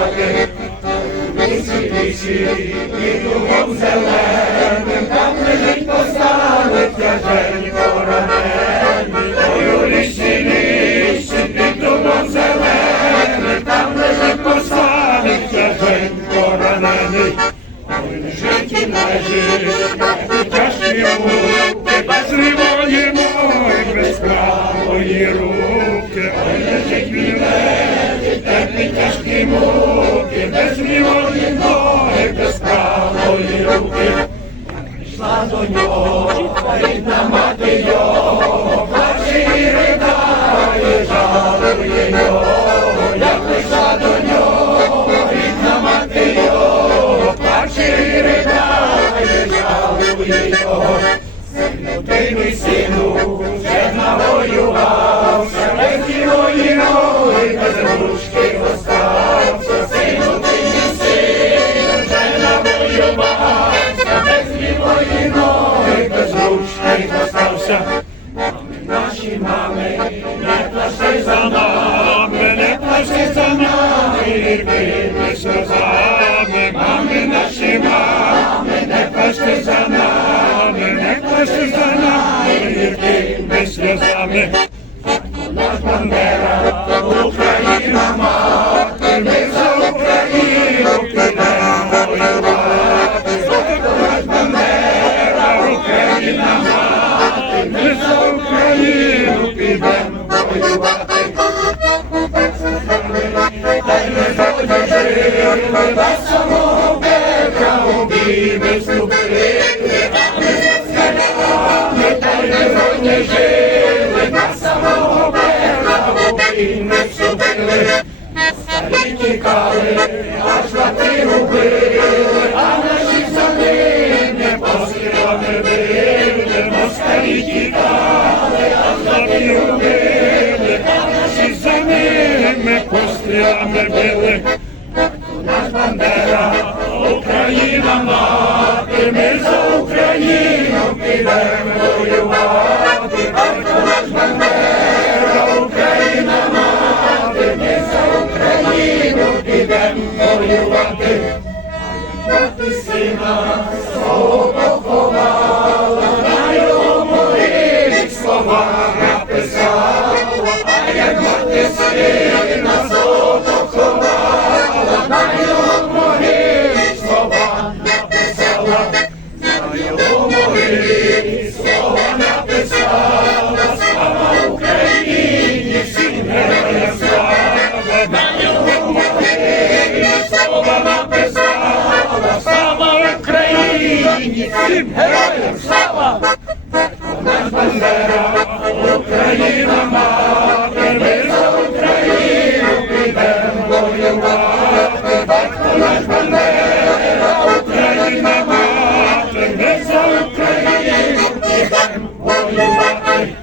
воювати. Лісі, і дубом зеленим, там лежить поставить тяженько ранений. Ой, у лісі, лісі, під дубом зеленим, там лежить поставить тяженько ранений. Ой, лежить і лежить, тяжкі руки, без лівої тяжкі муки, без лівої ноги, без правої руки. Прийшла до нього, рідна мати аж лати губили, а наші за ними пострілами били. Москалі тікали, аж лати губили, а наші за ними пострілами били. Наш Бандера, Україна мати, ми за Україну підемо воювати. Мати сина свого поховала, на його могилі слова написала, а як мати сина всім героям слава! Наш Бандера, Україна мати, ми за Україну підемо воювати. Батько наш Бандера, Україна мати, ми за Україну підемо воювати.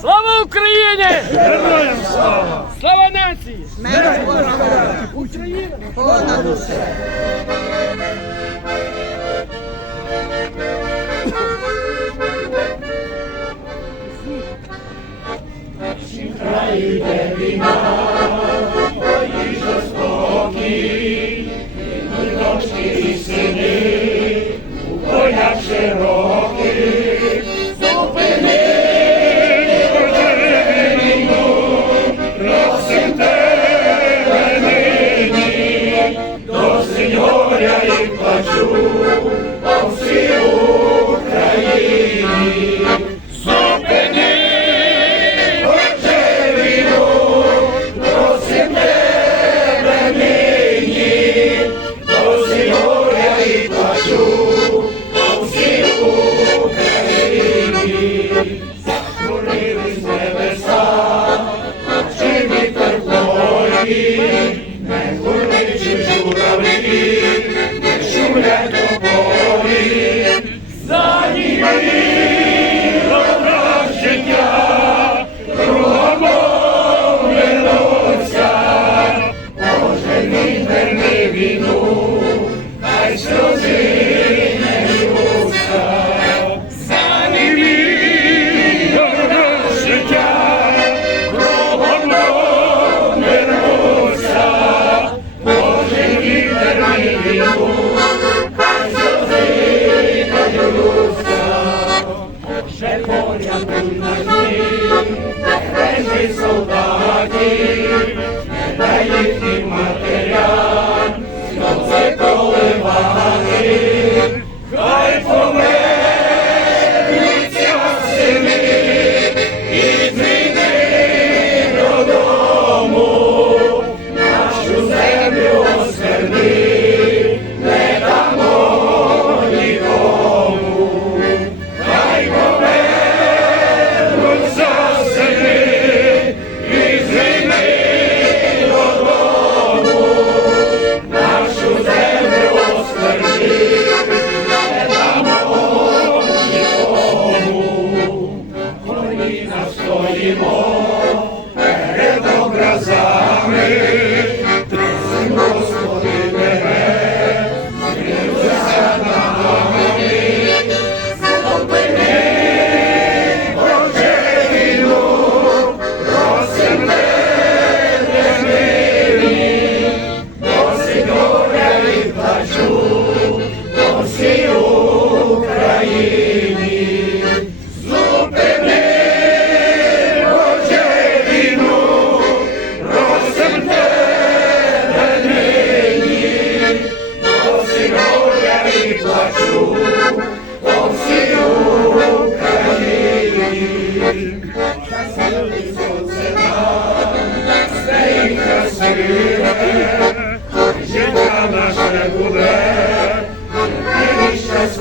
Слава Україні! Героям слава! Слава нації! Краю йде війна, твої жорстокі,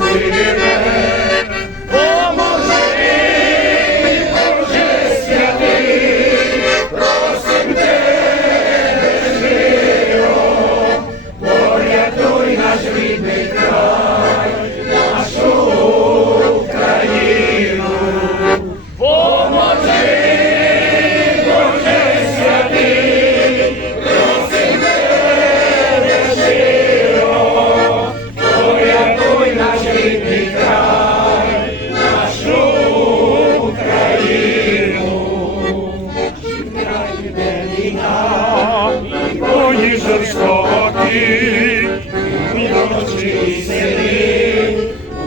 Holy широкі, і вночі сини,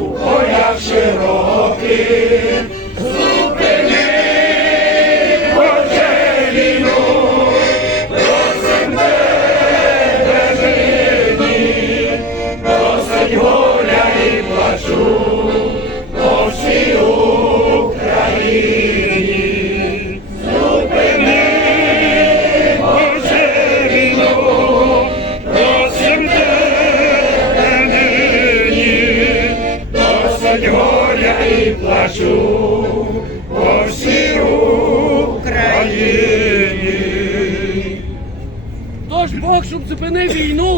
у полях широких. припини війну.